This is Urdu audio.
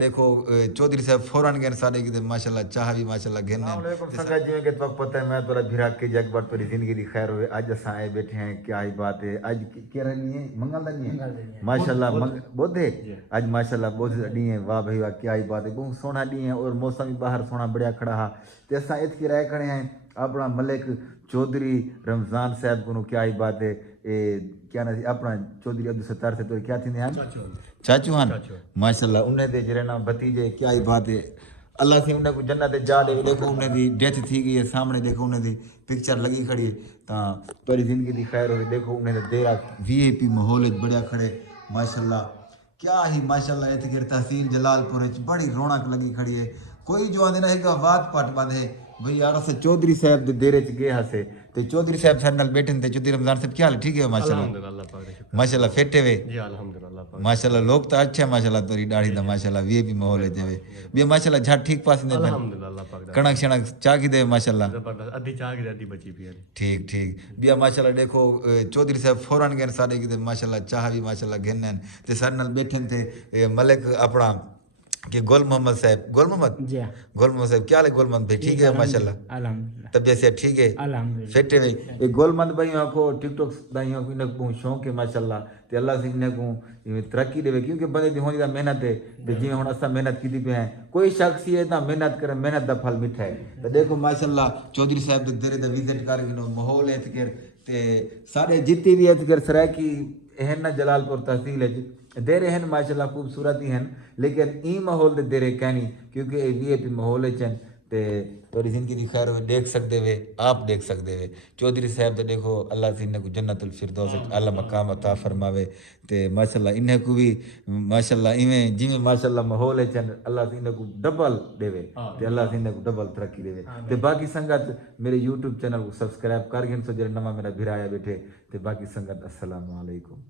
دیکھو چودھری صاحب فوراً گئے سارے کی ماشاءاللہ چاہ بھی ماشاءاللہ گھن السلام علیکم سنگت جی کہ تک پتہ ہے میں تھوڑا بھرا کے جگ بار تیری زندگی دی خیر ہوئے اج اساں آئے بیٹھے ہیں کیا ہی بات ہے اج کیا رہنی ہے منگل دنی ہے ماشاءاللہ بدھ ہے اج ماشاءاللہ بدھ دی ہے واہ بھائی واہ کیا ہی بات ہے بہت سونا دی ہے اور موسم بھی باہر سونا بڑیا کھڑا ہا تے اساں ات کی رائے کھڑے ہیں اپنا ملک چودھری رمضان صاحب کو کیا ہی بات ہے کیا نا اپنا چودھری عبدالستار سے تو کیا تھی ہیں چاچو ہن ماشاءاللہ انہیں دے جڑے نا بھتیجے کیا ہی بات ہے اللہ سے انہیں کو جنت جا دے دیکھو انہیں دی ڈیتھ تھی گئی ہے سامنے دیکھو انہیں دی پکچر لگی کھڑی ہے تا پری زندگی دی خیر ہوئے دیکھو انہیں دے دیرہ وی اے پی ماحول بڑیا کھڑے ماشاءاللہ کیا ہی ماشاءاللہ اعتقاد تحصیل جلال پور بڑی رونق لگی کھڑی ہے کوئی جو آدھے نہ ایک وات پٹ بند ہے بھئی یار اسے چودھری صاحب دے دیرے چ گئے ہسے تے چودھری صاحب سر نال بیٹھے تے چودھری رمضان صاحب کیا حال ٹھیک ہے ماشاءاللہ ماشاءاللہ فٹے وے جی الحمدللہ ماشاءاللہ لوگ تو اچھا ماشاءاللہ توری داڑھی دا ماشاءاللہ وی اے پی ماحول ہے جے بھی ماشاءاللہ جھٹ ٹھیک پاس دے الحمدللہ پاک کنک شنک چا کی دے ماشاءاللہ زبردست ادھی چاہ کی ادھی بچی پی ہے ٹھیک ٹھیک بیا ماشاءاللہ دیکھو چودھری صاحب فوراً گئے سارے کی ماشاءاللہ چاہ بھی ماشاءاللہ گھنن تے سر نال بیٹھے تے ملک اپنا کہ گل محمد صاحب گل محمد جی گل محمد صاحب کیا حال ہے گل محمد بھائی ٹھیک ہے ماشاءاللہ الحمدللہ طبیعت سے ٹھیک ہے الحمدللہ فٹ ہے یہ گول مند بھائی کو ٹک ٹاک دائیں کو انہیں کو شوق ہے ماشاءاللہ تے اللہ سے انہیں کو ترقی دے کیونکہ بندے دی ہونی دا محنت ہے تے جی ہن اساں محنت کیتی پہ ہیں کوئی شخص یہ نہ محنت کرے محنت دا پھل میٹھا ہے تے دیکھو ماشاءاللہ چودھری صاحب دے درے دا وزٹ کر کے ماحول ہے تے تے سارے جتنی بھی ہے سرائکی اہن نہ جلال پور تحصیل ہے دیرے ہیں ماشاءاللہ خوبصورتی ہیں لیکن این ماحول دے دیرے کہنی کیونکہ یہ وی اے پی ماحول ہے تے توری زندگی دی خیر ہوئے دیکھ سکتے ہوئے آپ دیکھ سکتے ہوئے چودھری صاحب تے دیکھو اللہ سے انہیں کو جنت الفردوس اللہ مقام عطا فرماوے تے ماشاءاللہ انہیں کو بھی ماشاءاللہ ایویں جی ماشاءاللہ ماحول ہے اللہ سے انہیں کو ڈبل دے تے اللہ سے انہیں کو ڈبل ترقی دے تے باقی سنگت میرے یوٹیوب چینل کو سبسکرائب کر گئے سو جڑے نواں میرا بھرایا بیٹھے تے باقی سنگت السلام علیکم